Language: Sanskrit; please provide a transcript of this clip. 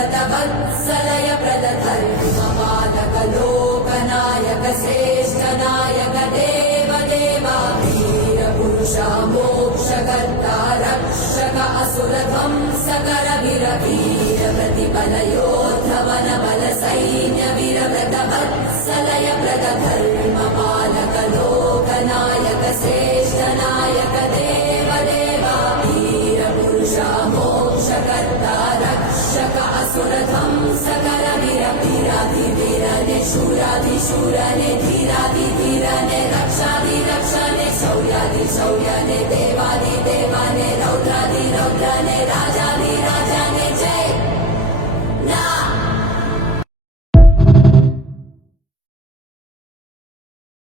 वत्सलय प्रदधर्मपालक लोकनायक श्रेष्ठनायक देव देवा वीर पुरुषा मोक्षकर्ता रक्षक असुर ध्वंसकर वीर वीर प्रतिबल योद्धवन बल सैन्य वीर व्रत वत्सलय प्रदधर्मपालक लोकनायक श्रेष्ठनायक देव देवा वीर पुरुषा मोक्षकर्ता रक्षक असुर ध्वंसकर वीर वीराधिवीरने शूराधिशूरने धीराधिधीरने रक्षाधिरक्षणे शौर्याधिशौर्यने देव